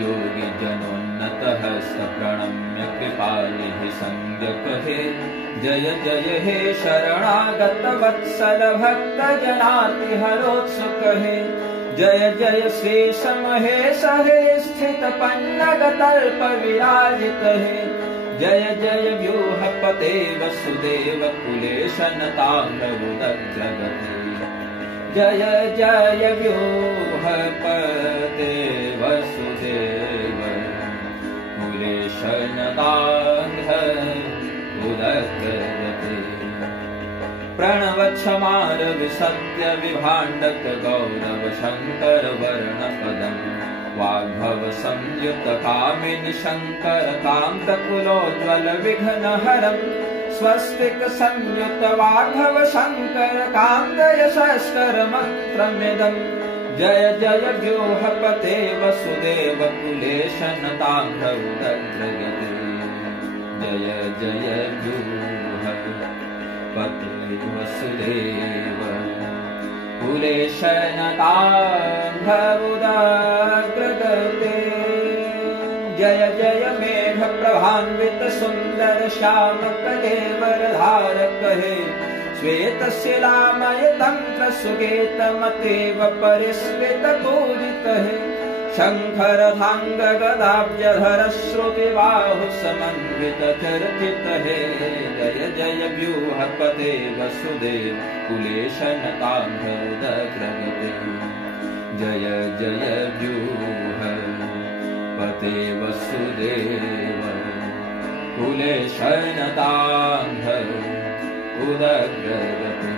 योगी जनोन्नतः स प्रणम्य कृपालिः संज्ञ कहे। जय जय हे शरणागत वत्सल भक्त जनाति हरोत्सुक हे। जय जय शेष महेश हे स्थित पन्नग तल्प विराजित हे। जय जय व्यूहपते वसुदेव कुलेशनताम्रमुदग्रगते। जय जय व्यूहपते वसुदेव कुलेशनताम्रमुदग्रगते। प्रणवक्षमार विसत्य विभाण्डक गौरव शंकर वर्णपदम्। वाग्भव संयुत कामिनि शंकर कांतकुलोज्ज्वल विघ्नहरम्। स्वस्तिक संयुत वाग्भव शंकर कांदय शस्कर मंत्रमिदम्। जय जय व्यूहपते वसुदेव कुलेशनताम्रमुदग्रगते। जय जय व्यूहपते वसुदेव कुलेशनताम्रमुदग्रगते। जय जय मेघ प्रभान्वित सुंदर श्याम कलेवर धारक हे। श्वेत शिलामय तंत्र सुगेत मतेव परिस्कृत पूजित हे। शंकर धांग गदाब्जधर श्रुति बाहु समन्वित चर्चित हे। जय जय व्यूहपते वसुदेव कुलेशनताम्रमुदग्रगते। जय जय व्यूहपते वसुदेव कुलेशनताम्रमुदग्रगते।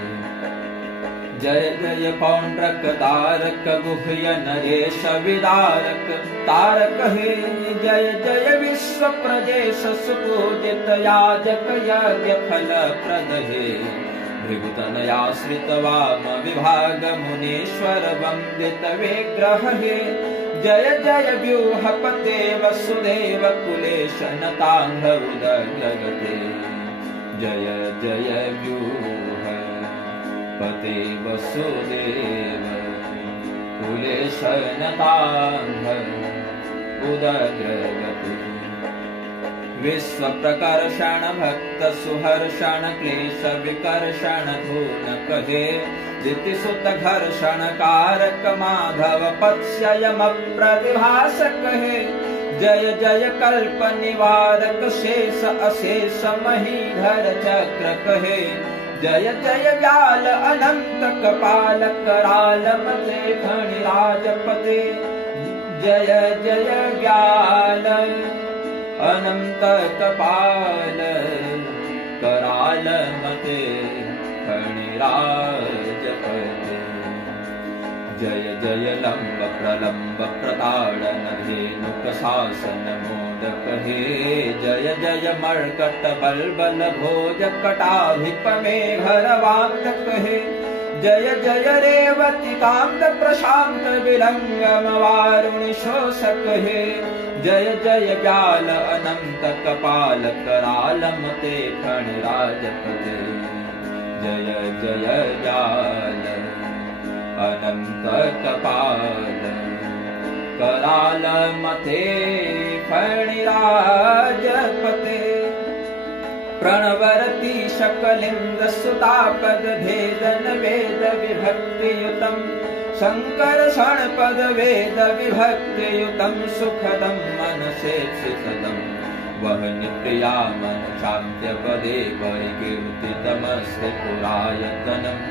जय जय पौंड्रक तारक गुह्य नरेश विदारक तारक हे। जय जय विश्व प्रजेश सुपूजित याजक यज्ञ फल प्रद हे। भृगुतनयाश्रित वाम विभाग मुनीश्वर वंदित विग्रह हे। जय जय व्यूहपते वसुदेव कुलेशनताम्रमुदग्रगते। जय जय व्यूहपते वसुदेव कुलेशनताम्रमुदग्रगते। विश्व प्रकर्षण भक्त सुहर्षण क्लेश विकर्षण धून कहे। दिति सुत घर्षण कारक माधव पत्स्ययम प्रतिभासक हे। जय जय कल्प निवारक शेष अशेष महीधर चक्र कहे। जय जय व्याल अनंत कपाल कराल मते फणिराजपते। जय जय व्याल अनंत कपाल कराल मते फणिराजपते। जय जय लंब प्रलंब प्रताड़न धेनुक शासन मोदक हे। जय जय मर्कट बलबल भोज कटाभिप मेघरवान्तक हे। जय जय रेवती कांत प्रशांत विलंगम वारुणि शोषक हे। जय जय व्याल अनंत कपाल कराल मते फणिराजपते। जय जय व्याल अनंत कपाल कराल मते फणिराजपते। प्रणवरति शकलेन्द्र सुतापद भेदन वेद विभक्तियुतम्। शंकर षणपद वेद विभक्तियुतम्। सुखदं मनसेक्षितदम् वहनि प्रिया मन शान्त्य पदे परिकीर्तितमस्ति पुरायतनम्।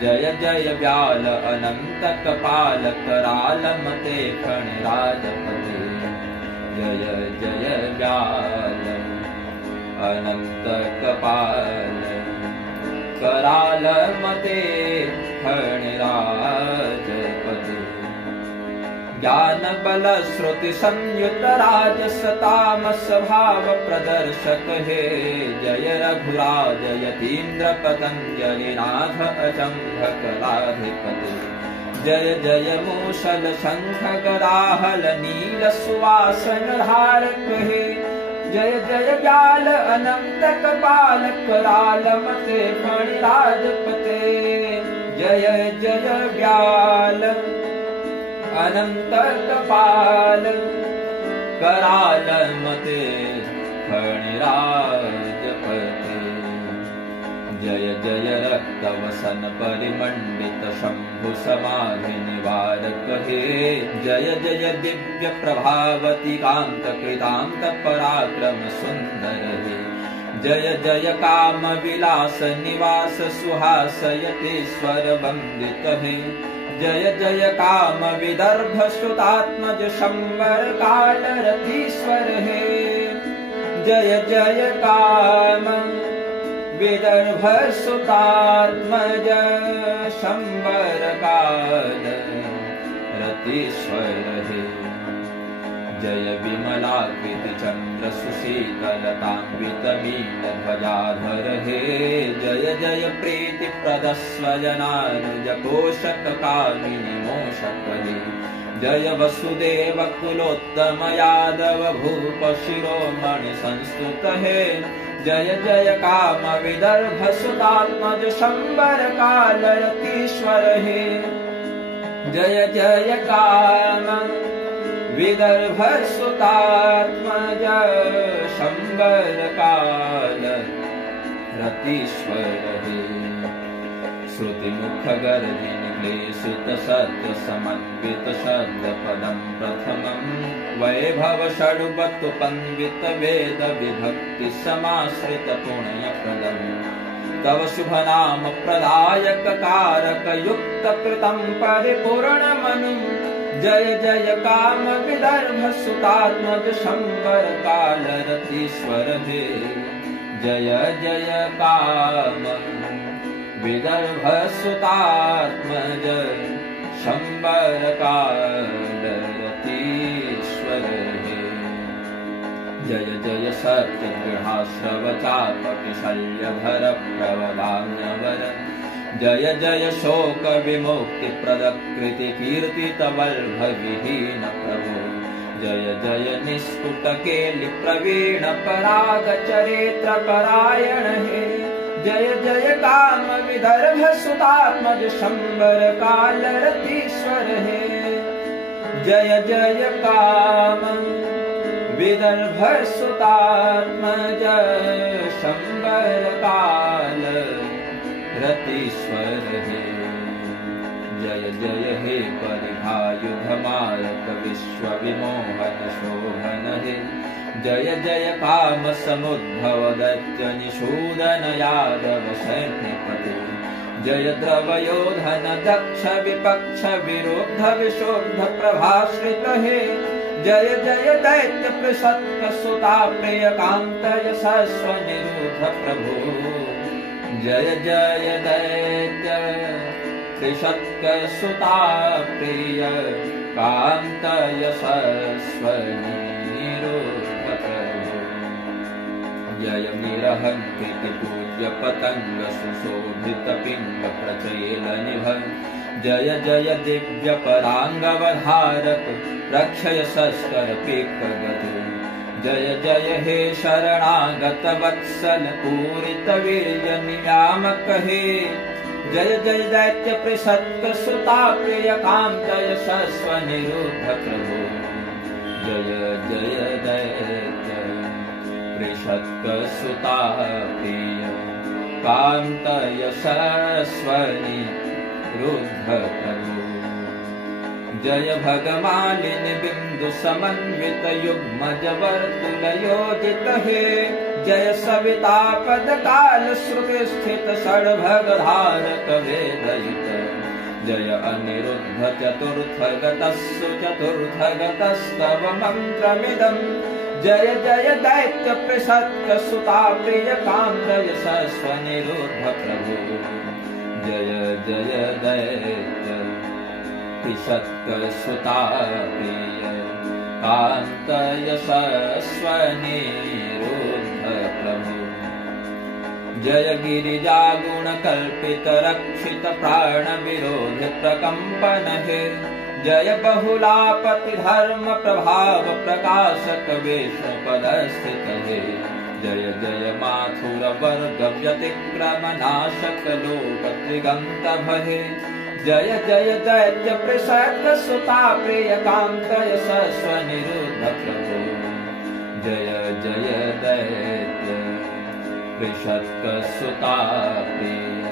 जय जय व्याल अनंत कपाल कराल मते फणिराजपते। जय जय व्याल अनंत कपाल कराल मते फणिराजपते। ज्ञान बल श्रुति संयुत राजस तामस भाव प्रदर्शक हे। जय रघुराज यतीन्द्र पतंजलिनाथ अचंभकलाधिपते। जय जय मूषल शंख गदाहल नील सुवासन धारक हे। जय जय व्याल अनंत कपाल कराल मते फणिराजपते। जय जय व्याल अनंत कपाल सन परिमंडित शंभु समाधि निवारक हे। जय जय दिव्य प्रभावती कांत कृतांत पराक्रम सुंदर हे। जय जय काम विलास निवास सुहासयतीश्वर वंदित हे। जय जय काम विदर्भ सुतात्मज शंबर कालरतीश्वर हे। जय जय काम विदर्भ सुतात्मज शंबर कालरतीश्वर हे। जय विमलाकृति चंद्र सुशीतलतान्वित मीनध्वजाधर हे। जय जय प्रीति प्रदस्वजनानुज पोषक कामिनी मोषक हे। जय वसुदेव कुलोत्तम यादव भूप शिरोमणि संस्तुत हे। जय जय काम विदर्भ सुतात्मज शंबर कालरतीश्वर हे। जय जय काम विदर्भ सुतात्मज शंबर कालरतीश्वर हे। श्रुति मुख गर्जिन क्लेशित सत्य समन्वित शब्द पदम प्रथमं। वैभव षड्वत्पन्वित वेद विभक्ति समाश्रित पुण्य प्रदम। तव शुभ नाम प्रदायक कारक युक्त कृतं परिपूर्ण मनु। जय जय काम विदर्भ सुतात्मज शंबर कालरतीश्वर हे। जय जय काम विदर्भ सुतात्मज शंबर कालरतीश्वर हे। जय जय सत्य दृढ़ाश्रव चापक शल्यधर प्रवदान्यवर। जय जय शोक विमुक्ति प्रदकृति कीर्तित वल्भ विहीन प्रभो। जय जय निष्कुट केलि प्रवीण पराग चरित्र परायण हे। जय जय काम विदर्भ सुतात्मज शंबर कालरतीश्वर हे। जय जय काम विदर्भ सुतात्मज शंबर कालरतीश्वर हे। जय जय हे परिभायुध मारक विश्व विमोहन शोभन हे। जय जय काम समुद्भव दैत्य निषूदन यादव सैन्यपते। जय द्रवयोधन दक्ष विपक्ष विरुद्ध विशुद्ध प्रभाश्रित हे। जय जय दैत्य प्रसत्क सुता प्रिय कांत यशस्व निरुद्ध प्रभु। जय जय दैत्य त्रिशत्क सुता प्रिय कांत यशस्व निरुद्ध प्रभु। जय निरहंकृति पूज्य पतंग सुशोभित पिंग प्रचेल निभ। जय जय दिव्य परांगवधारक रक्षय शस्कर पीकगति। जय जय हे शरणागत वत्सल पूरित वीर्य नियामक हे। जय जय दैत्य प्रसत्क सुता प्रिय कांत यशस्व निरुद्ध प्रभु। जय जय दैत्य प्रसत्क सुता प्रिय कांत यशस्व निरुद्ध प्रभु। जय भगमालिनि बिंदु समन्वित युग्मज वर्तुल योजित हे। जय सविता पद काल श्रुति स्थित षड्भग धारक वेदयुत। जय अनिरुद्ध चतुर्थ गतस्सु चतुर्थ गतस्तव मंत्रमिदम्। जय जय दैत्य प्रसत्क सुता प्रिय कांत यशस्व निरुद्ध प्रभु। जय जय दैत्य प्रसत्क सुता प्रिय कांत यशस्व निरुद्ध प्रभु। जय गिरिजा गुण कल्पित रक्षित प्राण विरोध प्रकंपन हे। जय बहुलापति धर्म प्रभाव प्रकाशक वेश पद स्थित हे। जय जय माथुर वर्ग व्यतिक्रम नाशक लोक त्रिगंत भहे। जय जय दैत्य प्रसत्क सुता प्रिय कांत यशस्व निरुद्ध प्रभु। जय जय दैत्य प्रसत्क सुता प्रिय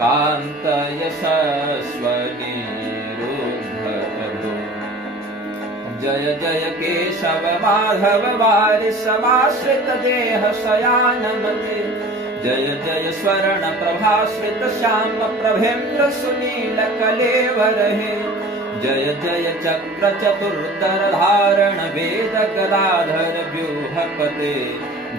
कांत यशस्वनी जय जय केशव माधव वारि समाश्रित देह शयानमते जय जय स्वर्ण प्रभाश्रित श्याम प्रभेन्द्र सुनील कलेवर हे जय जय चक्र चतुर्धर धारण वेद गदाधर व्यूहपते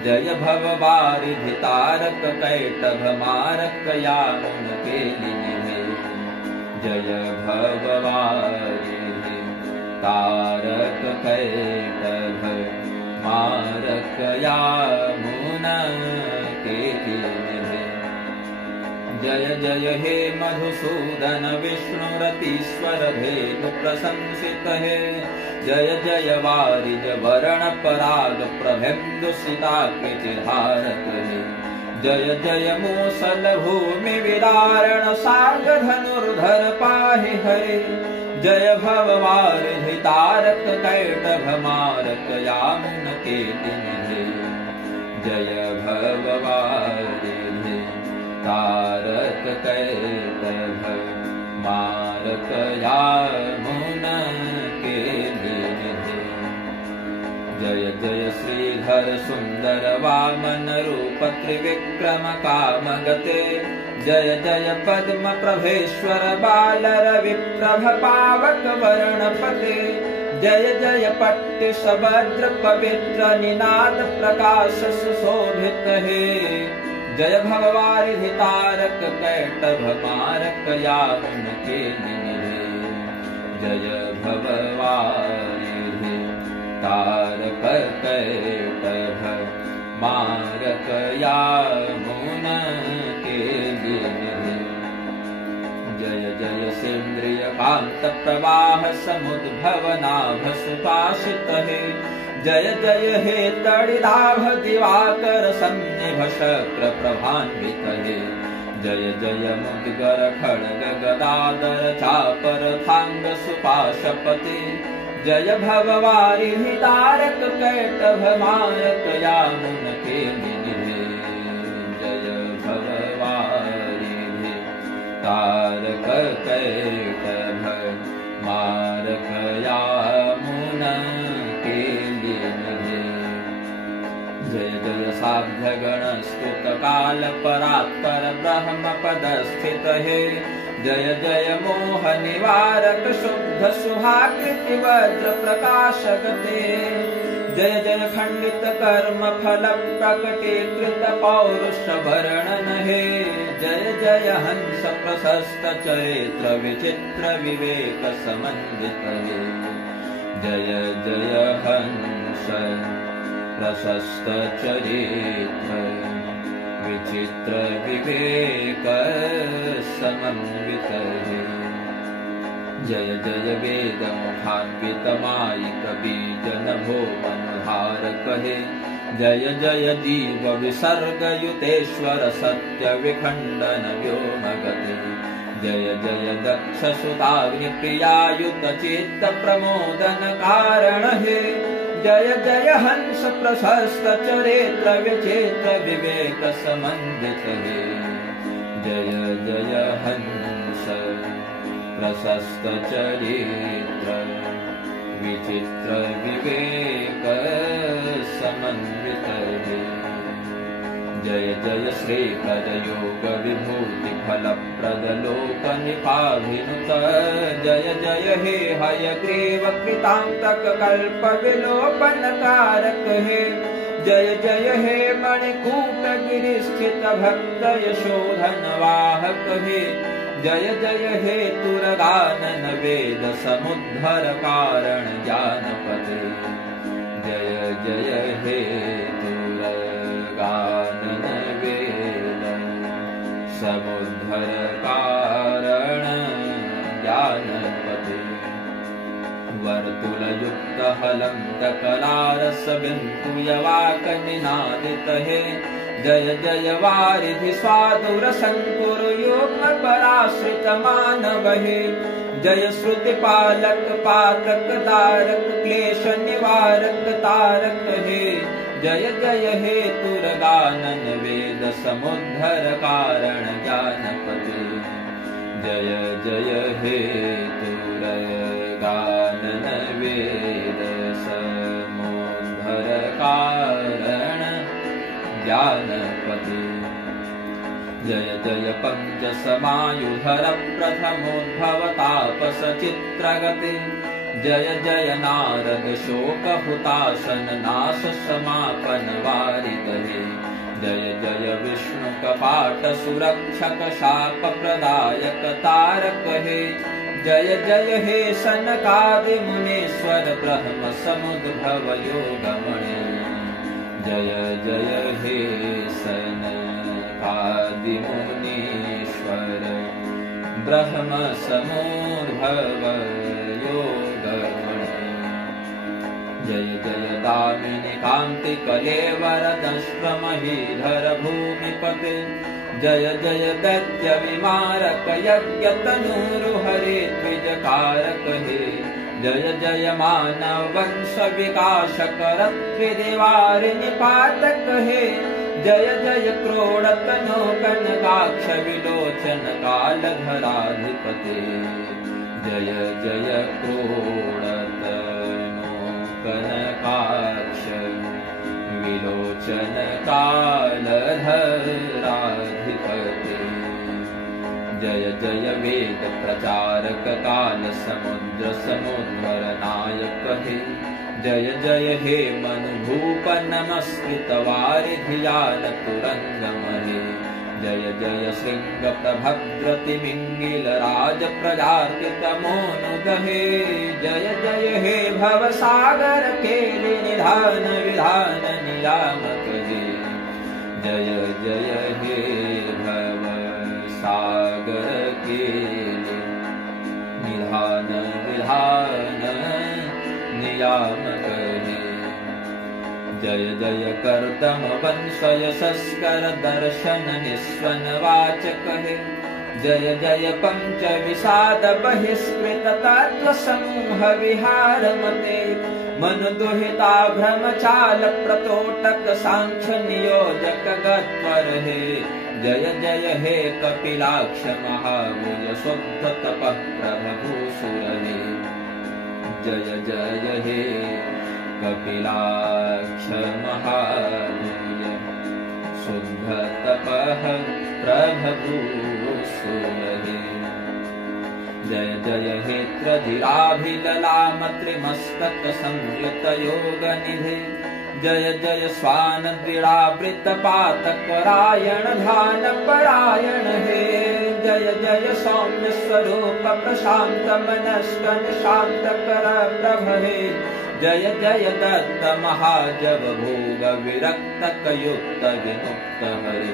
जय भव वारिधि तारक कैटभ मारक यामुन केलिनिधे जय भव वारिधि तारक कैटभ मारक यामुन केलिनिधे जय जय हे मधुसूदन विष्णुरतीश्वर धेनु प्रशंसित हे जय जय वारिज वरण पराग प्रभेन्दु सीताकृतिधारक हे जय जय मूसल भूमि विदारण सार्ग धनुर्धर पाहि हरे जय भव वारिधि तारक कैटभ मारक यामुन केलिनिधे जय भव वारिधि तारक कैटभ मारक यामुन केलिनिधे जय जय श्रीधर सुंदर वामन रूप त्रिविक्रम कामगते जय जय पद्म प्रभेश्वर बालर विप्रभ पावक वर्णपते जय जय पट्टि सभद्र पवित्र निनाद प्रकाश सुशोभित हे जय भव वारिधि तारक कैटभ मारक यामुन केलिनिधे जय भव वारिधि तारक कैटभ मारक यामुन केलिनिधे जय जय सेन्द्रिय कांत प्रवाह समुद्भव नाभ सुपाशित हे जय जय हे तडिदाभ दिवाकर सन्निभ शक्र प्रभान्वित हे जय जय मुद्गर खड्ग गदाधर चापर थांग सुपाशपते जय भव वारिधि तारक कैटभ मारक यामुन केलिनिधे जय भव वारिधि तारक कैटभ मारक यामुन केलिनिधे जय जय साध्य गण स्तुत काल परात्पर ब्रह्म पद स्थित हे जय जय मोह निवारक शुद्ध शुभाकृति वज्र प्रकाशकते जय जय खंडित कर्म फल प्रकटीकृत पौरुष वर्णन हे जय जय हंस प्रशस्त चरित्र विचित्र विवेक समन्वित हे जय जय हंस प्रशस्त चरित्र विचित्र विवेक समन्वित हे जय जय वेद मुखान्वित मायिक बीज नभो मनोहारक हे जय जय जीव विसर्ग युतेश्वर सत्य विखंडन व्योमगते जय जय दक्ष सुताग्नि प्रियायुत चित्त प्रमोदन कारण हे जय जय हंस प्रशस्त चरित्र विचित्र विवेक समन्वित हे जय जय हंस प्रशस्त चरित्र विचित्र विवेक समन्वित हे जय जय श्रीपद योग विभूति फलप्रद लोक निपाभिनुत जय जय हे हयग्रीव कृतांतक कल्प विलोपन कारक हे जय जय हे मणिकूट गिरिस्थित भक्त यशोधन वाहक हे जय जय हे तुरगानन वेद समुद्धर कारण ज्ञानपते जय जय हे तुरगानन वेद समुद्धर कारण ज्ञानपते वर्तुलयुक्त हलंत कलारस बिंदु यवाक निनादित हे जय जय वारिधि स्वादुर संकुर युग्म पराश्रित मानव हे जय श्रुति पालक पात्रक तारक क्लेश निवारक तारक हे जय जय हे तुरगानन वेद समुद्धर कारण ज्ञानपते जय जय हे तुरगानन वेद समोद्धर कारण ज्ञानपते जय जय पंच समायुधर प्रथमोद्भवतापस चित्रगते जय जय नारद शोक हुतासन नाश समापन वारिदहे जय जय विष्णु कपाट सुरक्षक शाप प्रदायक तारक हे जय जय हे सनकादि मुनीश्वर ब्रह्म समुद्भव योगमणि जय जय हे सनकादि मुनीश्वर ब्रह्म समुद्भव योगमणि जय जय दामिनी कांति कलेवर दश्रमहीधर भूमिपते जय जय दैत्य विमारक यज्ञ तनूरु हरे द्विजकारक हे जय जय मानव वंश विकासक रत्विदेवार निपातक हे जय जय क्रोडतनो कनकाक्ष विलोचन कालधराधिपते जय जय क्रोडतनो कनकाक्ष विलोचन कालधराधिपते जय जय वेद प्रचारक काल समुद्र समुद्र नायक हे जय जय हे मनुभूप नमस्कृत वारिधियान तुरंगम हे जय जय श्रृंग प्रभद्रति मिंगिल राज प्रजार्पित मोनुदहे जय जय हे भव सागर केलि निधान विधान नियामक हे जय जय हे भव सागर केलि निधान विधान नियामक हे जय जय कर्दम वंश यशस्कर दर्शन निस्वन वाचक हे जय जय पंच विषाद बहिष्कृत तत्व समूह विहार मते मन दुहिता भ्रमचाल प्रतोटक सांख्य नियोजक गत्वर हे जय जय हे कपिलाक्ष महाभुज शुद्ध तपः प्रभभूसुर हे जय जय हे कपिलाक्ष महाभुज शुद्ध तपः प्रभभूसुर हे जय जय हे त्रिराभिललामत्रिमस्तक संयुत योग निधे जय जय स्वान दृढ़ावृत पातक रायण ध्यान परायण हे जय जय सौम्य स्वरूप प्रशांत मनस्कन शांत कर प्रभ हे जय जय दत्त महाजव भोग विरक्त युक्त विमुक्त हरे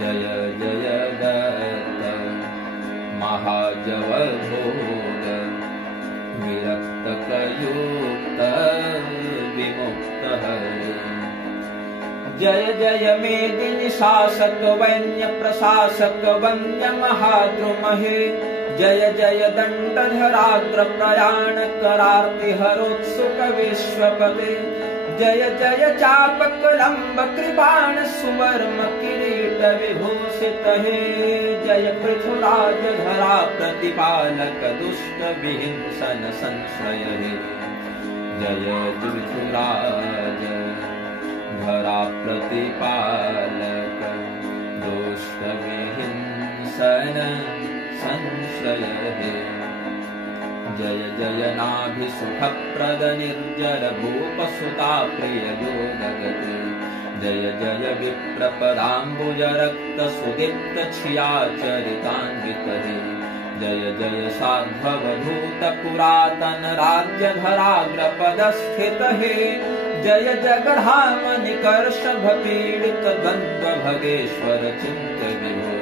जय जय दत्त महाजव भोग विरक्त युक्त विमुक्त हरे जय जय मेदिनी शासक वैन्य प्रशासक वन्य महाद्रुम हे जय जय दंडधराग्र प्रयाण करार्ति हरोत्सुक विश्वपते जय जय चापक लंब कृपाण सुवर्म किरीट विभूषित हे जय पृथुराज धरा प्रतिपालक दुष्ट विहिंसन संश्रय हे जय पृथुराज धरा प्रतिपालक दुष्ट विहिंसन संश्रय हे जय जय नाभि सुखप्रद निर्जर भूपसुता प्रिय योगगते जय जय विप्रपदाम्बुज रक्त सुदीप्त छिया चरितान्वित हे जय जय साध्ववधूत पुरातन राज्य धराग्रपद स्थित हे जय जगधाम निकर्ष भपीडित द्वंद्व भगेश्वर चिंत विभो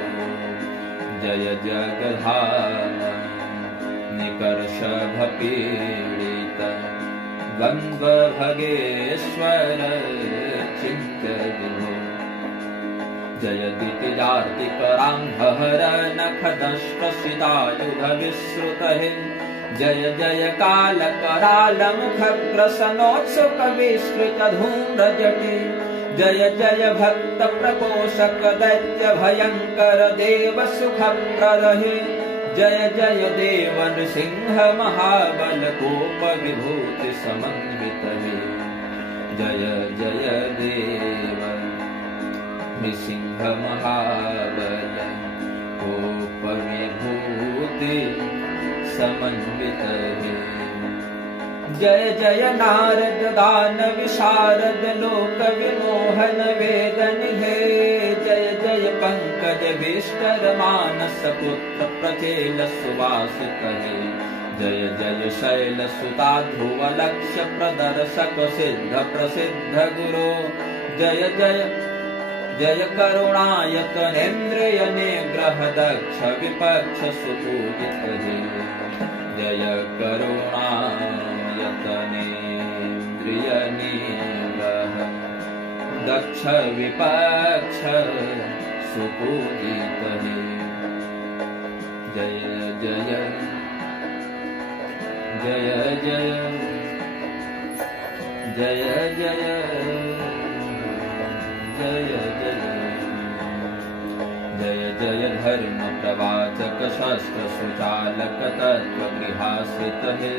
जय जगधाम निकर्ष भपीडित द्वंद्व भगेश्वर चिंत विभो जय दितिजार्ति करांधहर नख दष्ट सितायुध विश्रुत हे जय जय काल कराल मुख ग्रसनोत्सुक विस्तृत धूम्र जटे जय जय भक्त प्रकोशक दैत्य भयंकर देव सुखप्रद हे जय जय देव नृसिंह महाबल कोप विभूति समन्वित हे जय जय देव नृसिंह महाबल कोप विभूति समन्वित हे जय जय नारद दान विशारद लोक विमोहन वेदन हे जय जय पंकज विष्टर मानस पुत्र प्रचेल सुवासित हे जय जय शैल सुता ध्रुव लक्ष्य प्रदर्शक सिद्ध प्रसिद्ध गुरो जय जय जय करुणायतनेन्द्रिय निग्रह दक्ष विपक्ष सुपूजित हे जय करुणायतनेन्द्रिय निग्रह दक्ष विपक्ष सुपूजित हे जय जय जय जय जय जय जय जय जय धर्म प्रवाचक शस्त्र सुचालक तत्व गृहासित हे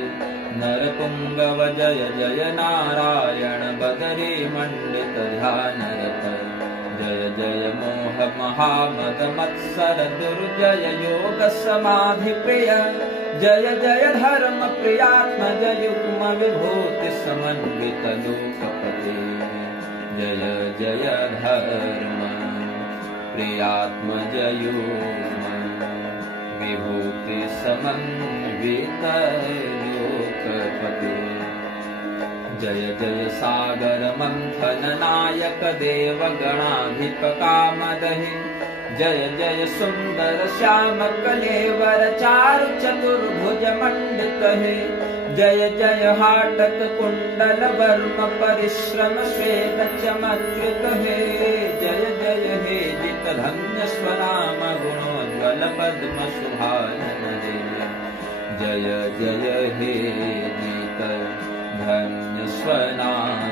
नरपुंगव जय जय नारायण बदरी मंडित ध्यानरत जय जय मोह महामद मत्सर दुर्जय योग समाधि प्रिय जय जय धर्म प्रियात्मज युग्म विभूति समन्वित लोकपते जय जय धर्म प्रियात्मज युग्म विभूति समन्वित लोकपते जय जय सागर मंथन नायक देव गणाधिप कामदहि जय जय सुंदर श्याम कलेवर चारु चतुर्भुज मंडित हे जय जय हाटक कुंडल वर्म परिश्रम श्वेत चमत्कृत हे जय जय हे जित धन्य स्वनाम गुणोज्वल पद्म शुभानन हे जय जय हे जित धन्य स्वनाम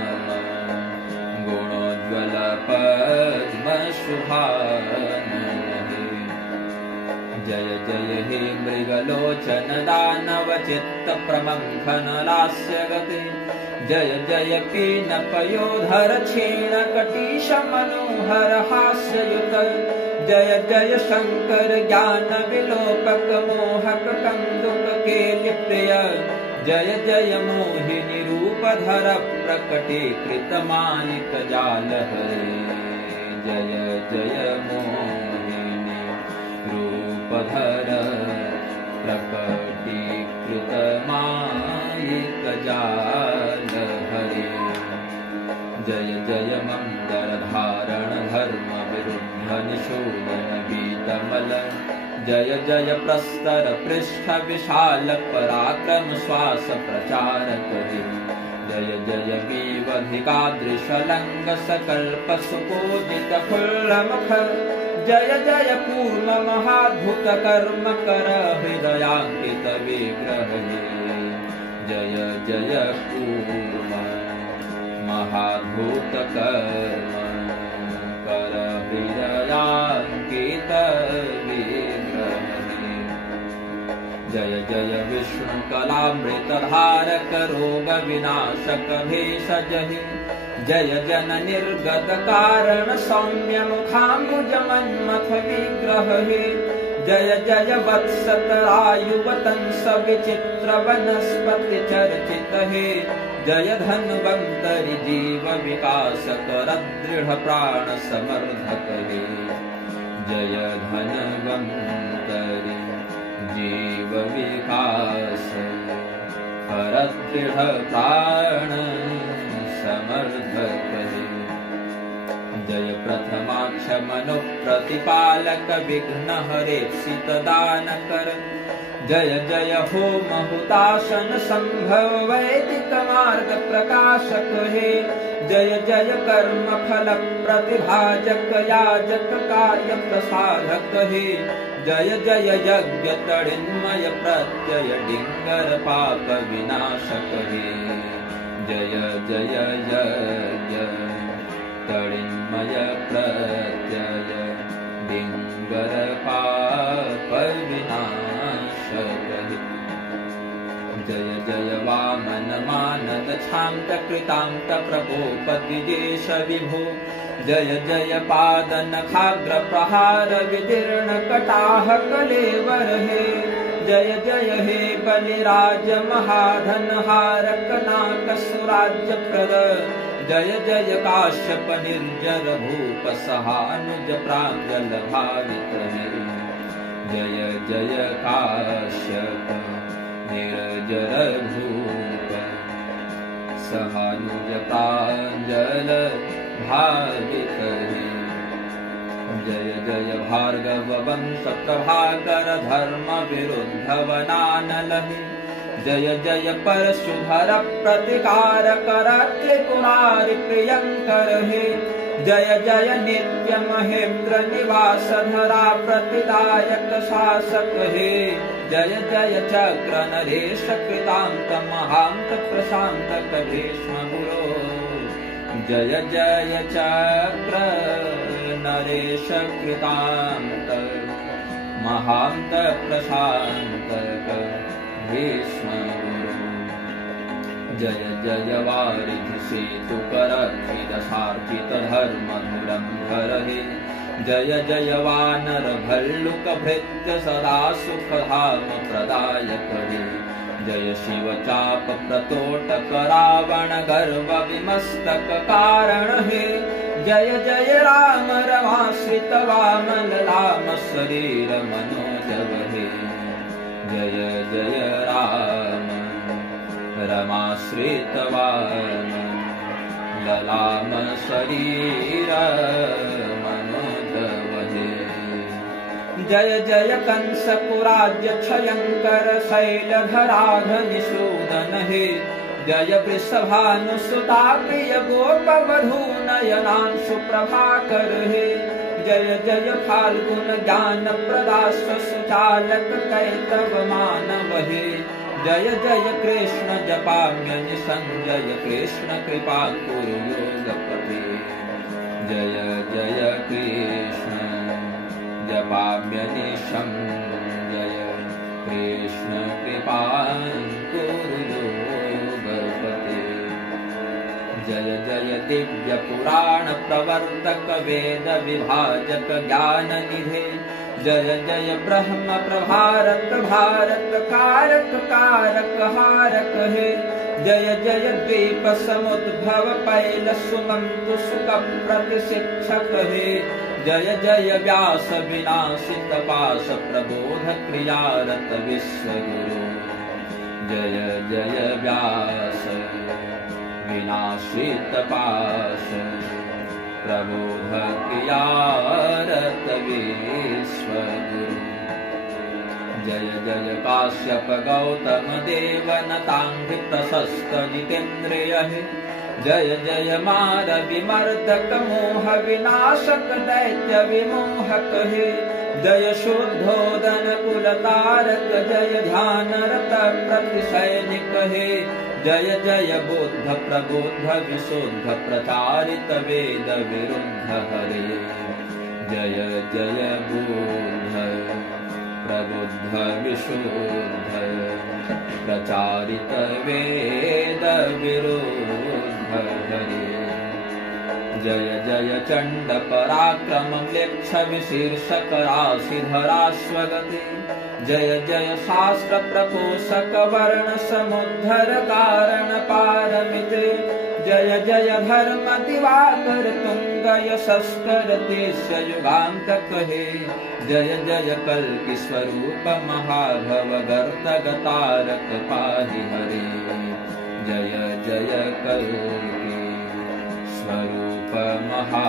गुणोज्वल पद्म शुभानन हे जय जय हे मृगलोचन दानव चित्त प्रमंथन लास्य गते जय जय पीन पयोधर क्षीण कटीश मनोहर हास्ययुत जय जय शंकर ज्ञान विलोपक मोहक कंदुक केलि प्रिय जय जय मोहिनी रूपधर प्रकटीकृत मायिक जाल हरे जय जय मोहिनी रूपधर प्रकटीकृत मायिक जाल हरे जय जय मंदर धारण धर्म विरुद्ध निशूदन गीतमल जय जय प्रस्तर पृष्ठ विशाल पराक्रम श्वास प्रचारक हे जय जय वीवधिकादृश लंग सकल्प सुपूजित फुल्लमुख जय जय पूर्ण महाद्भुत कर्म कर हृदयांकित विग्रह हे जय जय पूर्ण महाद्भुत कर्म कर हृदयांकित विग्रह हे जय जय विष्णु कलामृत धारक रोग विनाशक भेषज हे जय जन निर्गत कारण सौम्य मुखाम्बुज मन्मथ विग्रह हे जय जय वत्सत आयुवतंस विचित्र वनस्पति चर्चित हे जय धन्वन्तरि जीव विकास कर दृढ़ प्राण समर्धक हे जय धन्वन्तरि जीव विकास कर दृढ़ प्राण समर्धक हे जय प्रथमाक्ष मनु प्रतिपालक विघ्न हरेप्सित दान कर जय जय होम हुताशन संभव वैदिक मार्ग प्रकाशक हे जय जय कर्म फल प्रतिभाजक याजक कार्य प्रसाधक हे जय जय यज्ञ तड़िन्मय प्रत्यय डिंगर पाप विनाशक हे जय जय यज्ञ तडिन्मय प्रत्यय डिंगर पाप विनाशक जय जय वामन मानद क्षान्त कृतान्त प्रकोप द्विजेश विभो जय जय पाद नखाग्र प्रहार विदीर्ण कटाह कलेवर हे जय जय हे बलिराज महाधन हारक नाक सुराज्य प्रद जय जय काश्यप निर्जर भूप सहानुज प्राञ्जल भावित हे जय जय काश्यप निर्जर भूप सहानुज प्राञ्जल भावित हे जय जय भार्गव वंश प्रभाकर धर्म विरुद्ध वनानल हे जय जय परशुभर प्रतिकार कर त्रिपुरारि प्रियंकर हे जय जय नित्य महेंद्र निवास धरा प्रतिदायक शासक हे जय जय चक्र नरेश कृतांत महांत प्रशांत भीष्म गुरो जय जय चक्र नरेश कृतांत महांत प्रशांत भीष्म गुरो जय जय वारिध सेतु करक्षित सार्जित धर्म धुरंधर हे जय जय वानर भल्लुक भृत्य सदा सुख धाम प्रदायक हे जय शिव चाप प्रतोटक रावण गर्व विमस्तक कारण हे जय जय राम रमाश्रित वामन राम शरीर मनोजव हे जय जय राम रमाश्रित वामन ललाम शरीर मनोजव हे जय जय कंस पुराज्य क्षयंकर शैलधराघ निषूदन हे जय वृषभानुसुता प्रिय गोप वधू नयनांशु प्रभाकर हे जय जय फाल्गुन ज्ञान प्रदाश सुचालक कैतव मानव हे जय जय कृष्ण जपाम्य निसंजय कृष्ण कृपा कुरु योगपते जय जय कृष्ण जपाम्य निसंजय कृष्ण कृपा कुरु योगपते जय जय दिव्य पुराण प्रवर्तक वेद विभाजक ज्ञान निधे जय जय ब्रह्म प्रभारक भारत कारक कारक हारक हे जय जय द्वीप समुद्भव पैल सुमंतु सुख प्रतिशिक्षक हे जय जय व्यास विनाशित पाश प्रबोध क्रियारत विश्वगुरु जय जय व्यास विनाशित पाश प्रबोध क्रियारत विश्वगुरु जय जय काश्यप गौतम देव नतांघ्रि प्रशस्त जितेन्द्रिय हे जय जय मार विमर्दक मोह विनाशक दैत्य विमोहक हे जय शुद्धोदन कुलतारक जय ध्यान रत प्रतिसैनिक हे जय जय बुद्ध प्रबुद्ध विशुद्ध प्रचारित वेद विरुद्ध हरे जय जय बुद्ध प्रबुद्ध विशुद्ध प्रचारित वेद विरुद्ध हरे जय जय चंड पराक्रम म्लेच्छ विशीर्षक राशिधराश्वगते जय जय शास्त्र प्रपोषक वर्ण समुद्धर कारण पारमिते जय जय धर्म दिवाकर तुंग यशस्कर देश युगांतक हे जय जय कल्कि स्वरूप महाभव गर्दग तारक पाहि हरे जय जय कल्कि स्वरूप महा